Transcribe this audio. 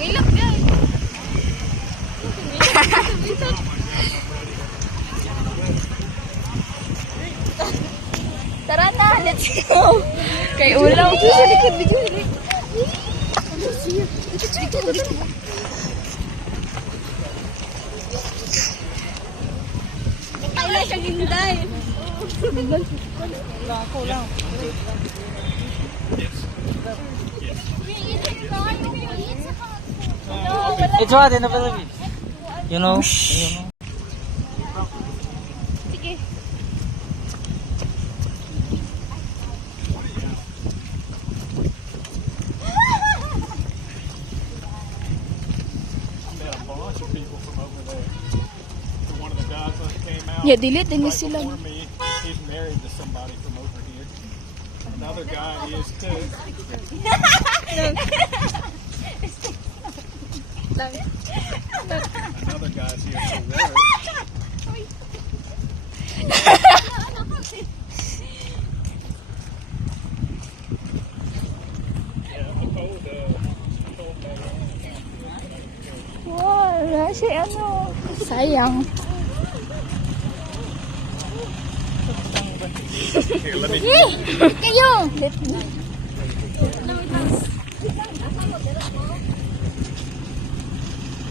Ilap guys. Tara na, let's go. Kay ulam. Kailan siya ginday. Ako lang. It's hot in the Philippines. You know? Sige. Ya, dili din sila. He's married to somebody from over here. Another guy is too. Another guy's here for work. Wala si ano. Sayang. Here, let me. Kayo!